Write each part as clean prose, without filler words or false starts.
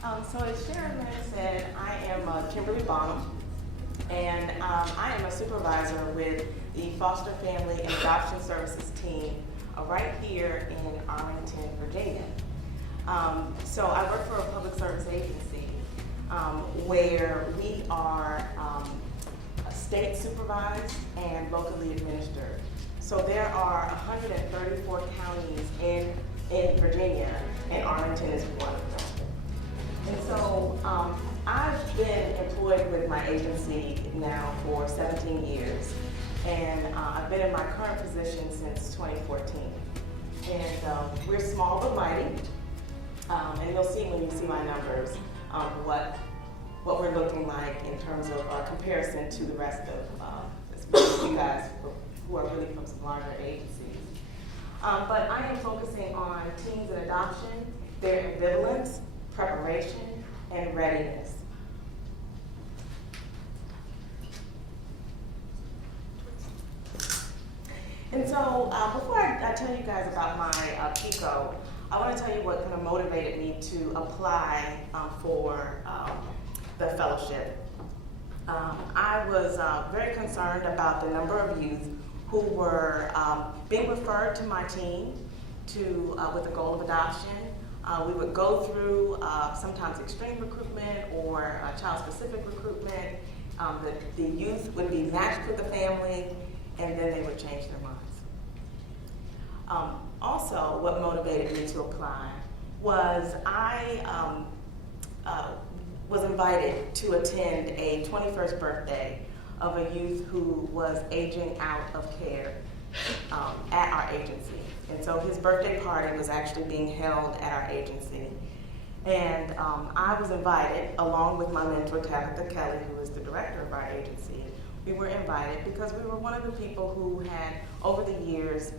So as Sharon Lynn said, I am Kimberly Bonham, and I am a supervisor with the Foster Family and Adoption Services team right here in Arlington, Virginia. So I work for a public service agency where we are state supervised and locally administered. So there are 134 counties in Virginia, and Arlington is one of them. And so I've been employed with my agency now for 17 years, and I've been in my current position since 2014. And we're small but mighty, and you'll see when you see my numbers what we're looking like in terms of our comparison to the rest of you guys who are really from some larger agencies. But I am focusing on teens and adoption, their ambivalence, preparation, and readiness. And so before I tell you guys about my PICO, I want to tell you what kind of motivated me to apply for the fellowship. I was very concerned about the number of youth who were being referred to my team with the goal of adoption. We would go through sometimes extreme recruitment or child-specific recruitment. The youth would be matched with the family, and then they would change their minds. Also, what motivated me to apply was I was invited to attend a 21st birthday of a youth who was aging out of care at our agency. And so his birthday party was actually being held at our agency. And I was invited, along with my mentor, Tabitha Kelly, who is the director of our agency. We were invited because we were one of the people who had, over the years,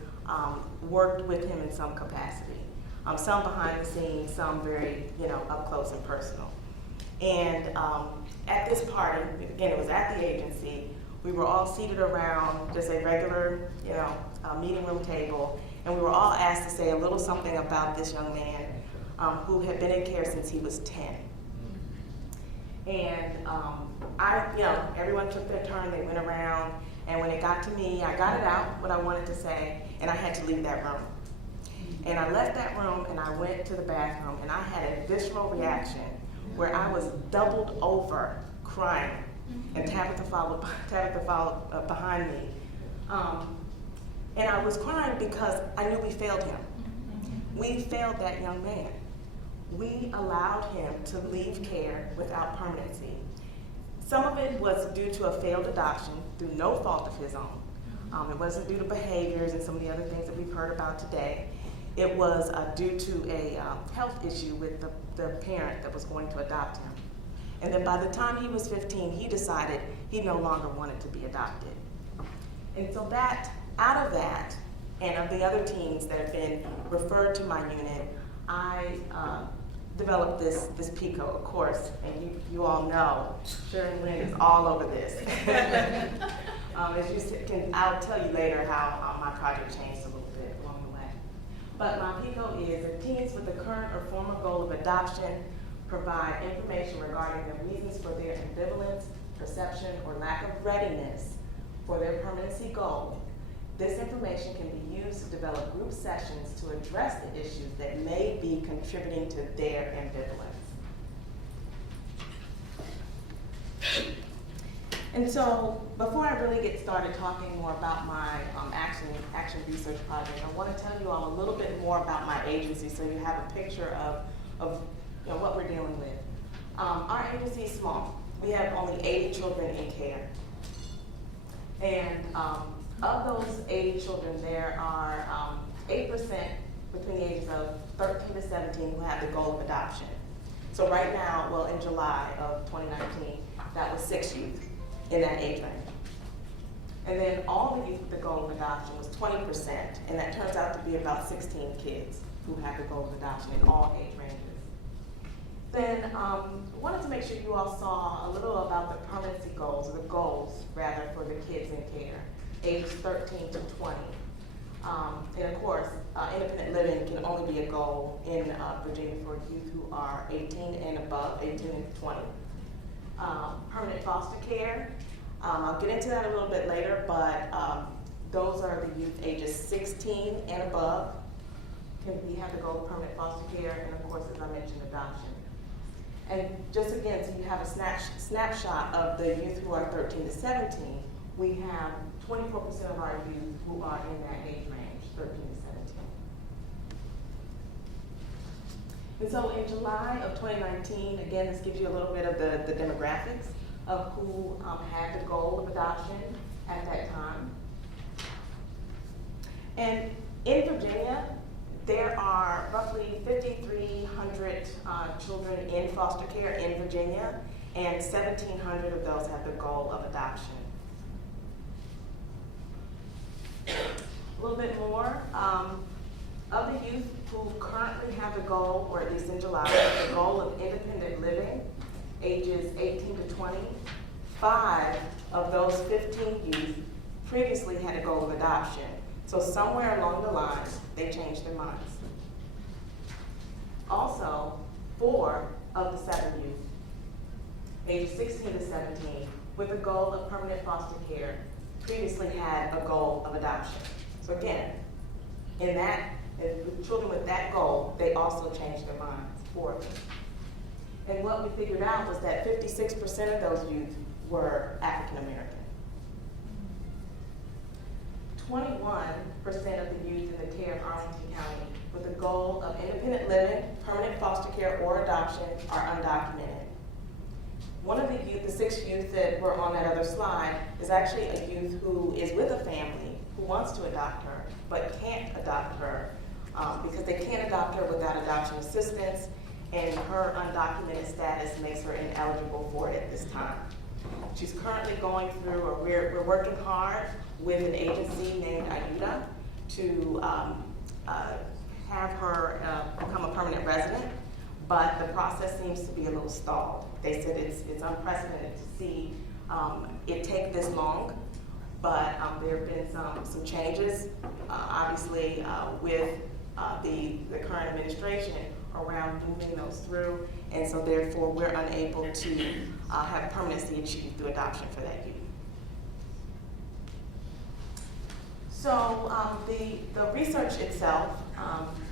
worked with him in some capacity. Some behind the scenes, some very, up close and personal. And at this party, again, it was at the agency, we were all seated around just a regular, meeting room table, and we were all asked to say a little something about this young man who had been in care since he was 10. And everyone took their turn, they went around, and when it got to me, I got it out, what I wanted to say, and I had to leave that room. And I left that room and I went to the bathroom, and I had a visceral reaction where I was doubled over crying, and Tabitha followed behind me. And I was crying because I knew we failed him. We failed that young man. We allowed him to leave care without permanency. Some of it was due to a failed adoption through no fault of his own. It wasn't due to behaviors and some of the other things that we've heard about today. It was due to a health issue with the parent that was going to adopt him. And then by the time he was 15, he decided he no longer wanted to be adopted. And so out of that, and of the other teens that have been referred to my unit, I developed this PICO, of course, and you all know, Sharon Lynn is all over this. I'll tell you later how my project changed a little bit along the way. But my PICO is that teens with the current or former goal of adoption provide information regarding the reasons for their ambivalence, perception, or lack of readiness for their permanency goal. This information can be used to develop group sessions to address the issues that may be contributing to their ambivalence. And so, before I really get started talking more about my action research project, I want to tell you all a little bit more about my agency so you have a picture of what we're dealing with. Our agency is small. We have only 80 children in care. And of those 80 children, there are 8% between the ages of 13 to 17 who have the goal of adoption. So right now, in July of 2019, that was 6 youth in that age range. And then all the youth with the goal of adoption was 20%, and that turns out to be about 16 kids who have the goal of adoption in all age ranges. Then wanted to make sure you all saw a little about the permanency goals, or the goals rather, for the kids in care, ages 13 to 20. And of course, independent living can only be a goal in Virginia for youth who are 18 and above, 18 and 20. Permanent foster care, I'll get into that a little bit later, but those are the youth ages 16 and above. We have the goal of permanent foster care, and of course, as I mentioned, adoption. And just again, so you have a snapshot of the youth who are 13 to 17, we have 24% of our youth who are in that age range, 13 to 17. And so in July of 2019, again, this gives you a little bit of the demographics of who had the goal of adoption at that time. And in Virginia, there are roughly 5,300 children in foster care in Virginia, and 1,700 of those have the goal of adoption. A little bit more, of the youth who currently have the goal, or at least in July, the goal of independent living, ages 18 to 20, 5 of those 15 youth previously had a goal of adoption. So somewhere along the line, they changed their minds. Also, 4 of the 7 youth, ages 16 to 17, with the goal of permanent foster care, previously had a goal of adoption. So again, with children with that goal, they also changed their minds for them. And what we figured out was that 56% of those youth were African American. 21% of the youth in the care of Arlington County with the goal of independent living, permanent foster care, or adoption are undocumented. One of the youth, the 6 youth that were on that other slide, is actually a youth who is with a family who wants to adopt her, but can't adopt her because they can't adopt her without adoption assistance, and her undocumented status makes her ineligible for it at this time. She's currently going through, or we're working hard with an agency named IUTA to have her become a permanent resident, but the process seems to be a little stalled. They said it's unprecedented to see it take this long, but there have been some changes, obviously, with the current administration around moving those through, and so therefore we're unable to have permanency achieved through adoption for that youth. So the research itself,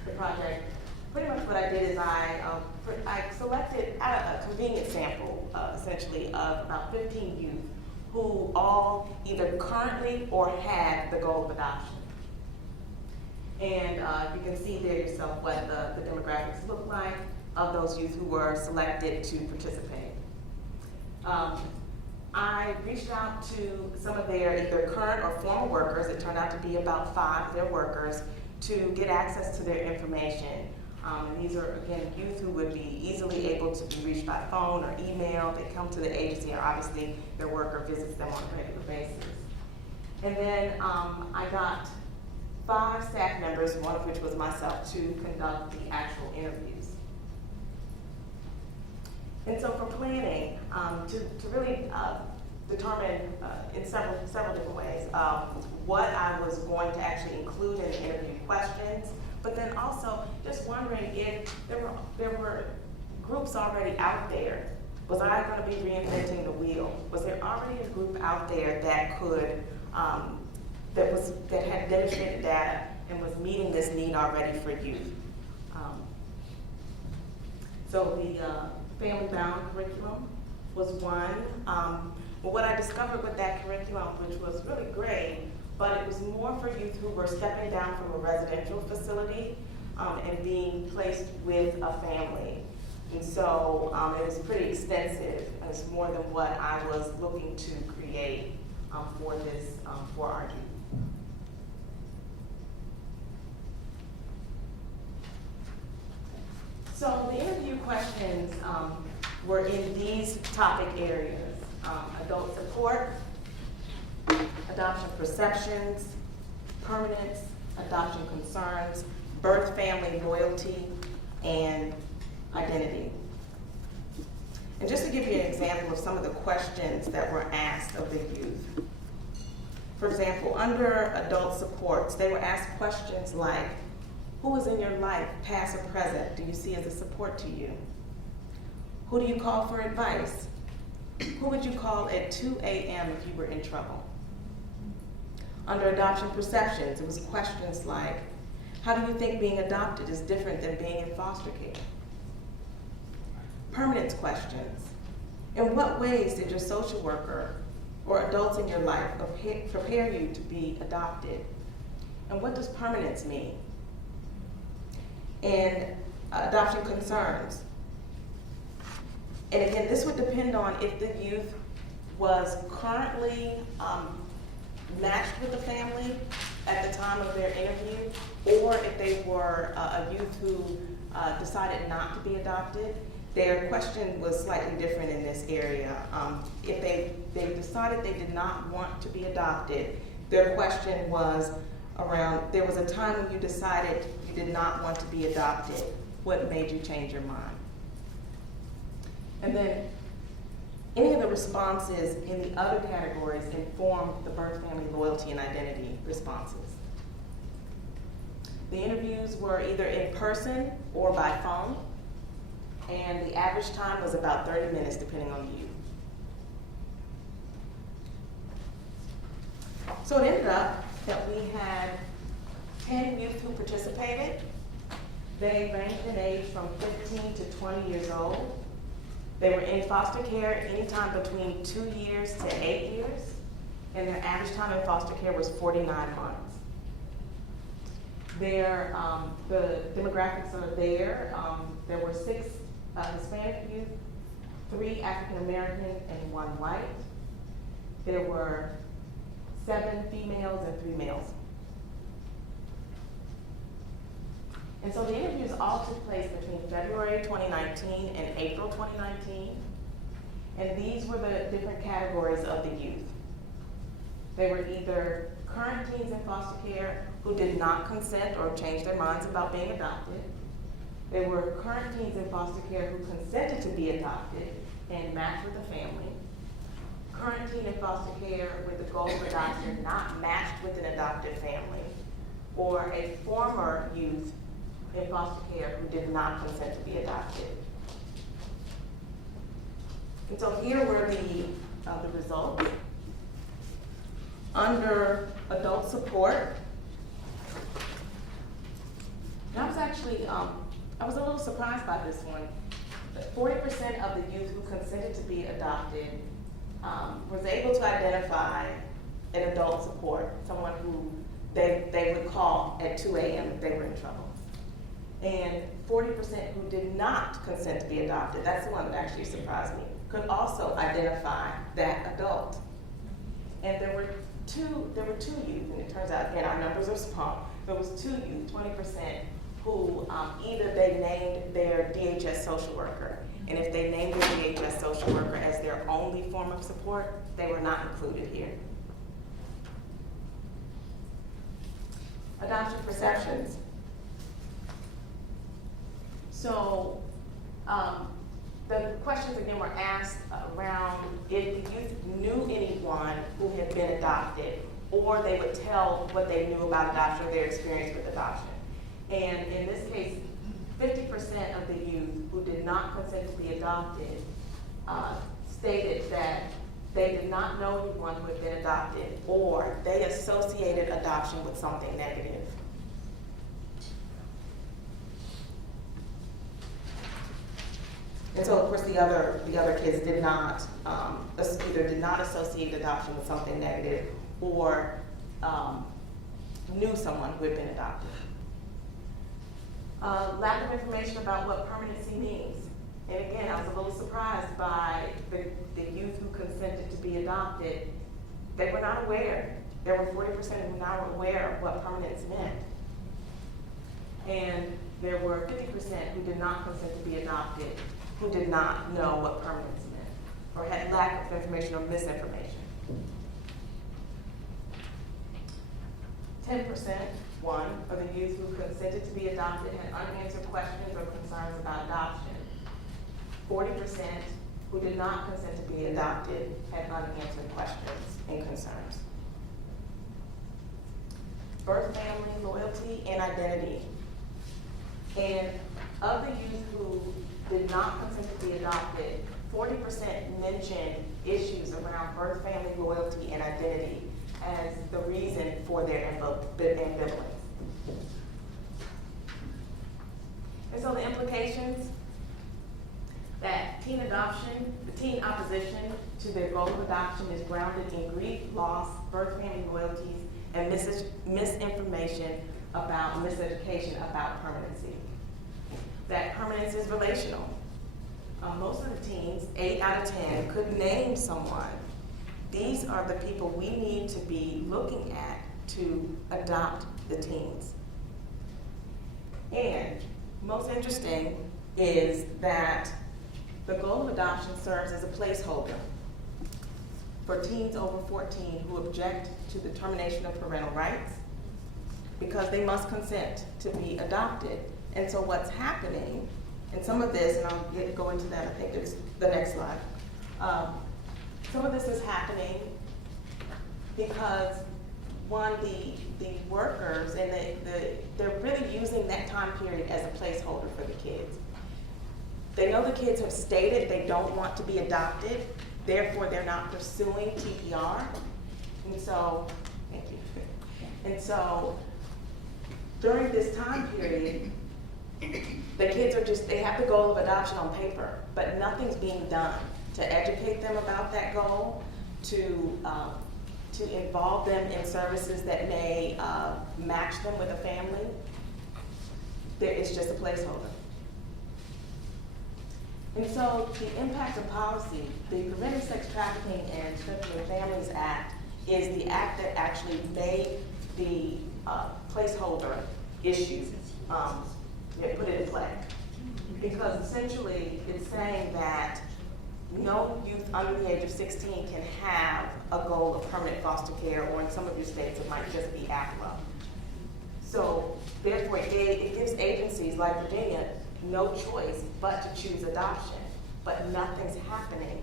the project, pretty much what I did is I selected a convenient sample, essentially, of about 15 youth who all either currently or had the goal of adoption. And you can see there yourself what the demographics look like of those youth who were selected to participate. I reached out to some of their either current or former workers. It turned out to be about 5 of their workers to get access to their information. And these are, again, youth who would be easily able to be reached by phone or email. They come to the agency, and obviously their worker visits them on a regular basis. And then I got 5 staff members, one of which was myself, to conduct the actual interviews. And so for planning, to really determine in several different ways what I was going to actually include in the interview questions, but then also just wondering if there were groups already out there. Was I going to be reinventing the wheel? Was there already a group out there that could that had demonstrated data and was meeting this need already for youth? So the family-bound curriculum was one. But what I discovered with that curriculum, which was really great, but it was more for youth who were stepping down from a residential facility and being placed with a family. And so it was pretty extensive. It's more than what I was looking to create for this, for our youth. So the interview questions were in these topic areas: adult support, adoption perceptions, permanence, adoption concerns, birth family loyalty, and identity. And just to give you an example of some of the questions that were asked of the youth. For example, under adult supports, they were asked questions like, who is in your life, past or present, do you see as a support to you? Who do you call for advice? Who would you call at 2 a.m. if you were in trouble? Under adoption perceptions, it was questions like, how do you think being adopted is different than being in foster care? Permanence questions. In what ways did your social worker or adults in your life prepare you to be adopted? And what does permanence mean? And adoption concerns. And again, this would depend on if the youth was currently matched with the family at the time of their interview, or if they were a youth who decided not to be adopted. Their question was slightly different in this area. If they decided they did not want to be adopted, their question was around, there was a time when you decided you did not want to be adopted. What made you change your mind? And then any of the responses in the other categories inform the birth family loyalty and identity responses. The interviews were either in person or by phone, and the average time was about 30 minutes depending on the youth. So it ended up that we had 10 youth who participated. They ranged in age from 15 to 20 years old. They were in foster care anytime between 2 years to 8 years, and their average time in foster care was 49 months. The demographics are there. There were 6 Hispanic youth, 3 African American, and 1 white. There were 7 females and 3 males. And so the interviews all took place between February 2019 and April 2019. And these were the different categories of the youth. They were either current teens in foster care who did not consent or changed their minds about being adopted. They were current teens in foster care who consented to be adopted and matched with a family. Current teen in foster care with the goal of adoption not matched with an adopted family. Or a former youth in foster care who did not consent to be adopted. And so here were the results. Under adult support, and I was actually, I was a little surprised by this one. 40% of the youth who consented to be adopted was able to identify an adult support, someone who they would call at 2 a.m. if they were in trouble. And 40% who did not consent to be adopted, that's the one that actually surprised me, could also identify that adult. And there were two youth, and it turns out, again, our numbers are small. There was 2 youth, 20%, who either they named their DHS social worker, and if they named their DHS social worker as their only form of support, they were not included here. Adoption perceptions. So the questions again were asked around if the youth knew anyone who had been adopted, or they would tell what they knew about adoption or their experience with adoption. And in this case, 50% of the youth who did not consent to be adopted stated that they did not know anyone who had been adopted, or they associated adoption with something negative. And so, of course, the other kids did not either did not associate adoption with something negative, or knew someone who had been adopted. Lack of information about what permanency means. And again, I was a little surprised by the youth who consented to be adopted. They were not aware. There were 40% who were not aware of what permanence meant. And there were 50% who did not consent to be adopted, who did not know what permanence meant, or had lack of information or misinformation. 10%, of the youth who consented to be adopted had unanswered questions or concerns about adoption. 40% who did not consent to be adopted had unanswered questions and concerns. birth family, loyalty, and identity. And of the youth who did not consent to be adopted, 40% mentioned issues around birth family, loyalty, and identity as the reason for their ambivalence. And so the implications that teen adoption, the teen opposition to their goal of adoption is grounded in grief, loss, birth family loyalties, and misinformation about, miseducation about permanency. That permanence is relational. Most of the teens, 8 out of 10, could name someone. These are the people we need to be looking at to adopt the teens. And most interesting is that the goal of adoption serves as a placeholder for teens over 14 who object to the termination of parental rights because they must consent to be adopted. And so what's happening, and some of this, and I'll go into that, I think it's the next slide. Some of this is happening because one, the workers and they're really using that time period as a placeholder for the kids. They know the kids have stated they don't want to be adopted, therefore they're not pursuing TPR. And so, thank you. And so during this time period, the kids are just, they have the goal of adoption on paper, but nothing's being done to educate them about that goal, to involve them in services that may match them with a family. It's just a placeholder. And so the impact of policy, the Preventing Sex Trafficking and Strengthening Families Act is the act that actually made the placeholder issue, put it in play. Because essentially it's saying that no youth under the age of 16 can have a goal of permanent foster care, or in some of your states it might just be APLA. So therefore it gives agencies like Virginia no choice but to choose adoption, but nothing's happening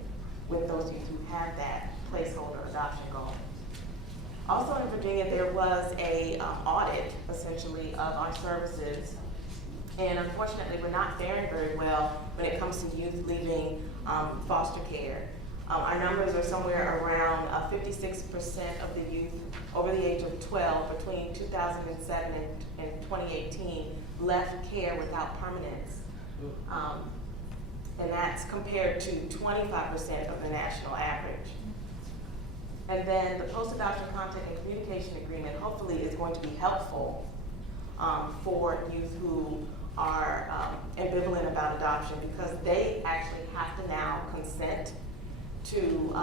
with those youth who have that placeholder adoption goal. Also in Virginia, there was a audit, essentially, of our services, and unfortunately, we're not faring very well when it comes to youth leaving foster care. Our numbers are somewhere around 56% of the youth over the age of 12 between 2007 and 2018 left care without permanence. And that's compared to 25% of the national average. And then the post-adoption content and communication agreement hopefully is going to be helpful for youth who are ambivalent about adoption, because they actually have to now consent to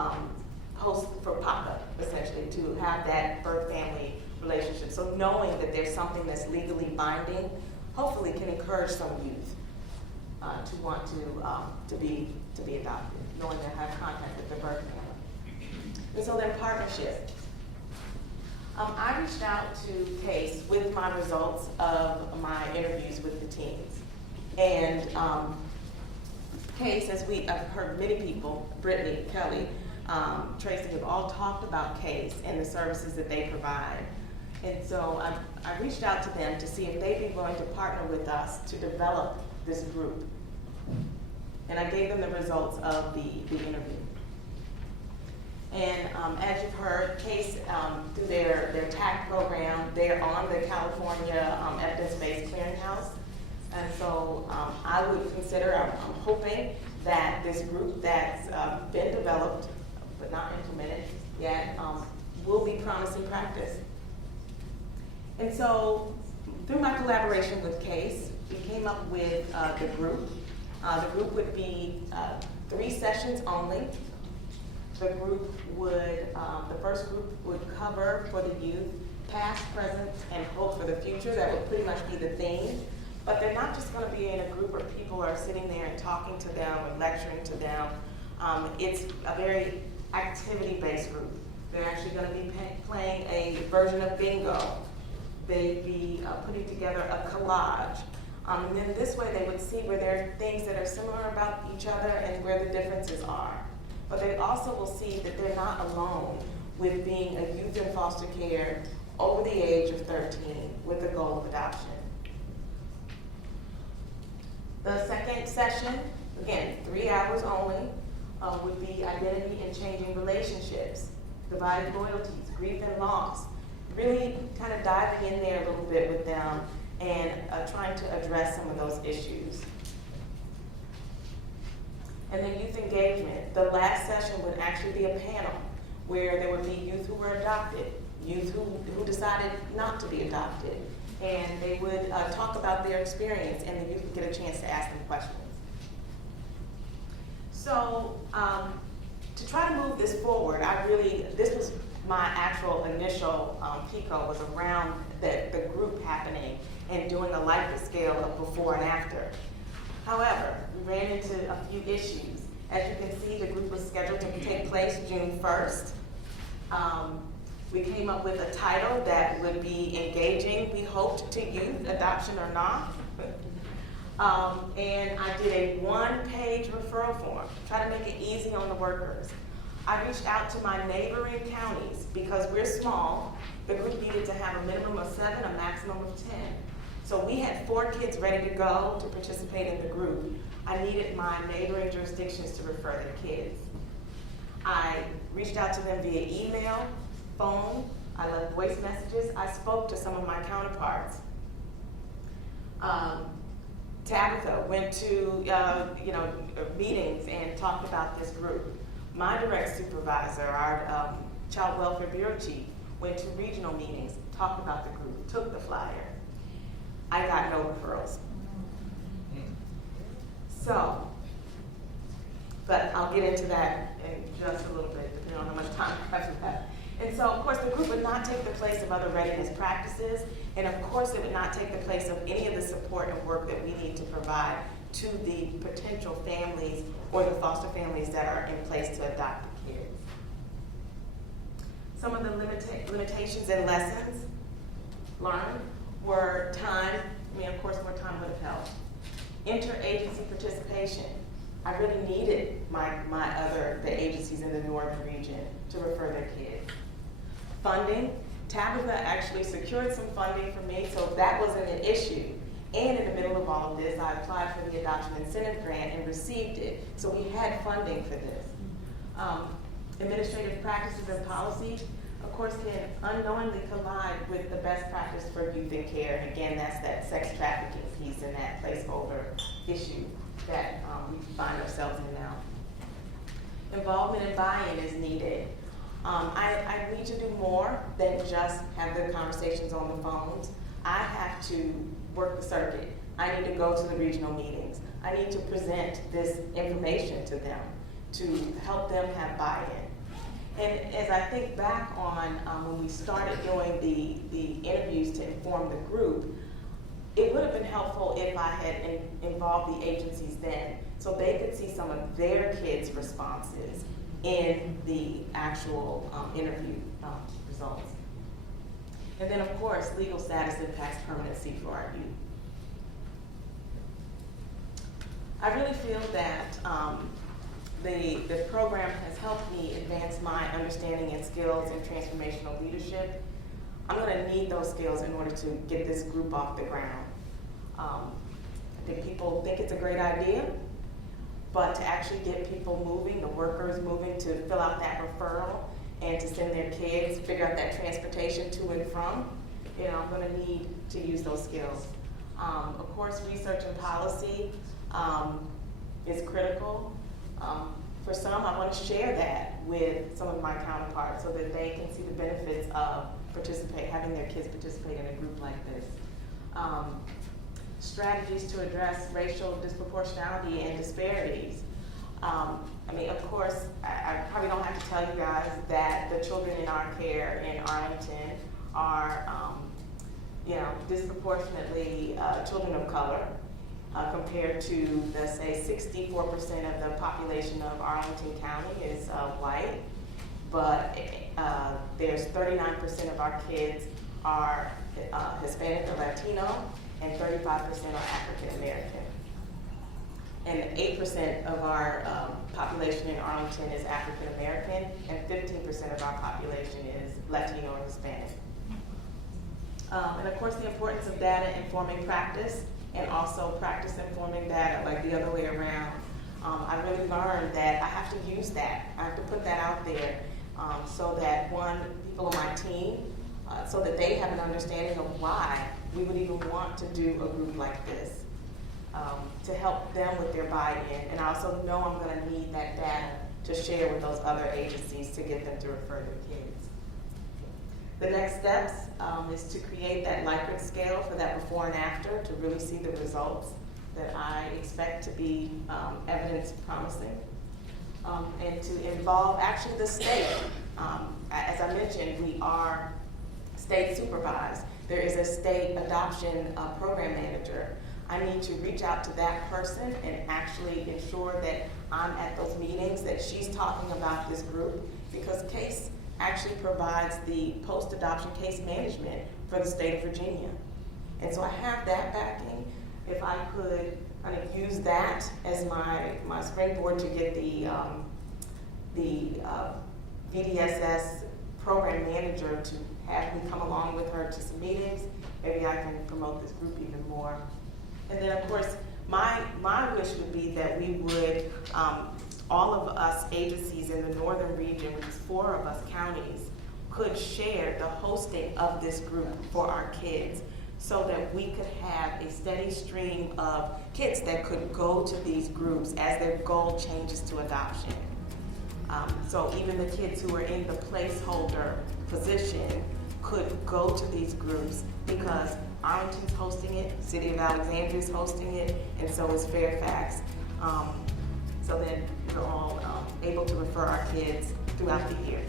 host for PAPA, essentially, to have that birth family relationship. So knowing that there's something that's legally binding, hopefully can encourage some youth to want to be adopted, knowing they have contact with their birth family. And so then partnership. I reached out to Case with my results of my interviews with the teens. And Case, as I've heard many people, Brittany, Kelly, Tracy, have all talked about Case and the services that they provide. And so I reached out to them to see if they'd be willing to partner with us to develop this group. And I gave them the results of the interview. And as you've heard, Case, through their TAC program, they're on the California Evidence-Based Clearinghouse. And so I would consider, I'm hoping that this group that's been developed but not implemented yet will be promising practice. And so through my collaboration with Case, we came up with the group. The group would be 3 sessions only. The group would, the first group would cover for the youth past, present, and hope for the future. That would pretty much be the theme. But they're not just going to be in a group where people are sitting there and talking to them or lecturing to them. It's a very activity-based group. They're actually going to be playing a version of bingo. They'd be putting together a collage. And then this way they would see where there are things that are similar about each other and where the differences are. But they also will see that they're not alone with being a youth in foster care over the age of 13 with the goal of adoption. The second session, again, 3 hours only, would be identity and changing relationships, divided loyalties, grief and loss. Really kind of diving in there a little bit with them and trying to address some of those issues. And then youth engagement. The last session would actually be a panel where there would be youth who were adopted, youth who decided not to be adopted, and they would talk about their experience, and the youth would get a chance to ask them questions. So to try to move this forward, this was my actual initial PICO was around the group happening and doing a life scale of before and after. However, we ran into a few issues. As you can see, the group was scheduled to take place June 1st. We came up with a title that would be engaging, we hoped, to youth, adoption or not. And I did a 1-page referral form, try to make it easy on the workers. I reached out to my neighboring counties because we're small. The group needed to have a minimum of 7, a maximum of 10. So we had 4 kids ready to go to participate in the group. I needed my neighboring jurisdictions to refer their kids. I reached out to them via email, phone, I left voice messages, I spoke to some of my counterparts. Tabitha went to meetings and talked about this group. My direct supervisor, our child welfare bureau chief, went to regional meetings, talked about the group, took the flyer. I got no referrals. So, but I'll get into that in just a little bit, depending on how much time I have left. And so, of course, the group would not take the place of other readiness practices, and of course, it would not take the place of any of the support and work that we need to provide to the potential families or the foster families that are in place to adopt the kids. Some of the limitations and lessons learned were time. Of course, more time would have helped. Interagency participation. I really needed the agencies in the northern region to refer their kids. Funding. Tabitha actually secured some funding for me, so that wasn't an issue. And in the middle of all of this, I applied for the Adoption Incentive Grant and received it. So we had funding for this. Administrative practices and policies, of course, can unknowingly collide with the best practice for youth in care. And again, that's that sex trafficking piece and that placeholder issue that we find ourselves in now. Involvement and buy-in is needed. I need to do more than just have the conversations on the phones. I have to work the circuit. I need to go to the regional meetings. I need to present this information to them to help them have buy-in. And as I think back on when we started doing the interviews to inform the group, it would have been helpful if I had involved the agencies then so they could see some of their kids' responses in the actual interview results. And then, of course, legal status impacts permanency for our youth. I really feel that the program has helped me advance my understanding and skills in transformational leadership. I'm going to need those skills in order to get this group off the ground. I think people think it's a great idea, but to actually get people moving, the workers moving to fill out that referral and to send their kids, figure out that transportation to and from, I'm going to need to use those skills. Of course, research and policy is critical. For some, I want to share that with some of my counterparts so that they can see the benefits of having their kids participate in a group like this. Strategies to address racial disproportionality and disparities. Of course, I probably don't have to tell you guys that the children in our care in Arlington are, disproportionately children of color compared to the, say, 64% of the population of Arlington County is white, but there's 39% of our kids are Hispanic or Latino, and 35% are African American. And 8% of our population in Arlington is African American, and 15% of our population is Latino or Hispanic. And of course, the importance of data informing practice, and also practice informing data, like the other way around. I really learned that I have to use that. I have to put that out there so that people on my team, so that they have an understanding of why we would even want to do a group like this, to help them with their buy-in. And I also know I'm going to need that data to share with those other agencies to get them to refer their kids. The next steps is to create that Likert scale for that before and after to really see the results that I expect to be evidence promising. And to involve actually the state. As I mentioned, we are state supervised. There is a state adoption program manager. I need to reach out to that person and actually ensure that I'm at those meetings, that she's talking about this group, because CASE actually provides the post-adoption case management for the state of Virginia. And so I have that backing. If I could kind of use that as my springboard to get the VDSS program manager to have me come along with her to some meetings, maybe I can promote this group even more. And then of course, my wish would be that we would, all of us agencies in the northern region, which is 4 of us counties, could share the hosting of this group for our kids so that we could have a steady stream of kids that could go to these groups as their goal changes to adoption. So even the kids who are in the placeholder position could go to these groups because Arlington's hosting it, City of Alexandria is hosting it, and so is Fairfax. So then we're all able to refer our kids throughout the year.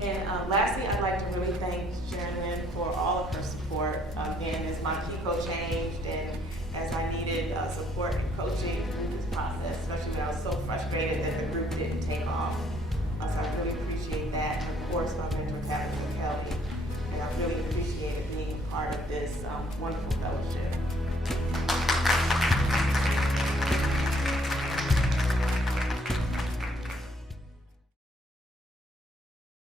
And lastly, I'd like to really thank Sharon for all of her support. Again, as my PICO changed and as I needed support and coaching through this process, especially when I was so frustrated that the group didn't take off. So I really appreciate that. And of course, my mentor, Kelly, and I really appreciated being part of this wonderful fellowship.